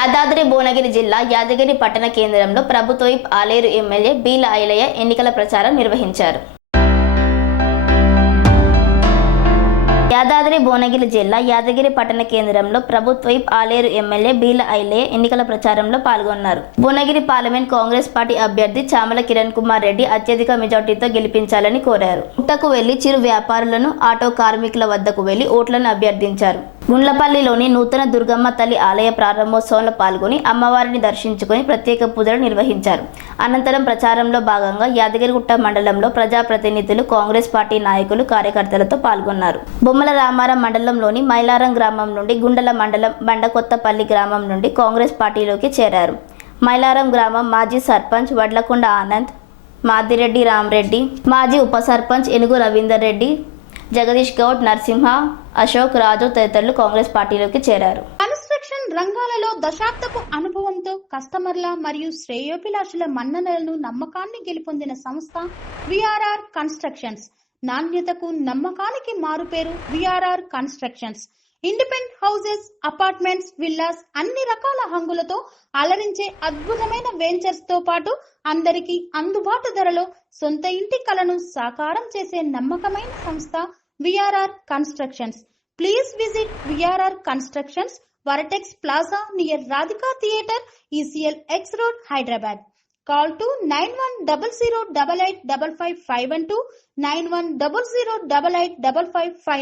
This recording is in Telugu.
యాదాద్రి భువనగిరి జిల్లా యాదగిరి పట్టణ కేంద్రంలో ప్రభుత్వ విప్ ఆలేరు ఎమ్మెల్యే బీల ఐలయ్య ఎన్నికల ప్రచారం నిర్వహించారు. యాదాద్రి భువనగిరి జిల్లా యాదగిరి పట్టణ కేంద్రంలో ప్రభుత్వ విప్ ఆలేరు ఎమ్మెల్యే బీల ఐలయ్య ఎన్నికల ప్రచారంలో పాల్గొన్నారు. భువనగిరి పార్లమెంట్ కాంగ్రెస్ పార్టీ అభ్యర్థి చామల కిరణ్ కుమార్ రెడ్డి అత్యధిక మెజార్టీతో గెలిపించాలని కోరారు. పుట్టకు వెళ్లి చిరు వ్యాపారులను, ఆటో కార్మికుల వద్దకు వెళ్లి ఓట్లను అభ్యర్థించారు. గుండ్లపల్లిలోని నూతన దుర్గమ్మ తల్లి ఆలయ ప్రారంభోత్సవంలో పాల్గొని అమ్మవారిని దర్శించుకుని ప్రత్యేక పూజలు నిర్వహించారు. అనంతరం ప్రచారంలో భాగంగా యాదగిరిగుట్ట మండలంలో ప్రజాప్రతినిధులు, కాంగ్రెస్ పార్టీ నాయకులు, కార్యకర్తలతో పాల్గొన్నారు. బొమ్మల రామారం మండలంలోని మైలారం గ్రామం నుండి, గుండెల మండలం బండకొత్తపల్లి గ్రామం నుండి కాంగ్రెస్ పార్టీలోకి చేరారు. మైలారం గ్రామం మాజీ సర్పంచ్ వడ్లకొండ ఆనంద్, మాదిరెడ్డి రామరెడ్డి, మాజీ ఉప సర్పంచ్ ఏనుగు రవీందర్ రెడ్డి, జగదీష్ గౌడ్, నరసింహ, అశోక్, రాజు తదితరులు కాంగ్రెస్ పార్టీలోకి చేరారు. కన్స్ట్రక్షన్ రంగాలలో దశాబ్దపు అనుభవంతో కస్టమర్ల మరియు శ్రేయోభిలాషుల మన్ననలను, నమ్మకాన్ని గెలుపొందిన సంస్థ విఆర్ఆర్ కన్స్ట్రక్షన్స్. నాణ్యతకు, నమ్మకానికి మారుపేరు VRR constructions. Independent houses, apartments, villas అన్ని రకాల హంగులతో అలరించే అద్భుతమైన వెంచర్స్ తో పాటు అందరికీ అందుబాటు ధరలో సొంత ఇంటి కలను సాకారం చేసే నమ్మకమైన సంస్థ VRR constructions. Please visit VRR constructions, వరటెక్స్ plaza near Radhika theatre, ECL X Road, Hyderabad. Call to 910088555512, 9100885555.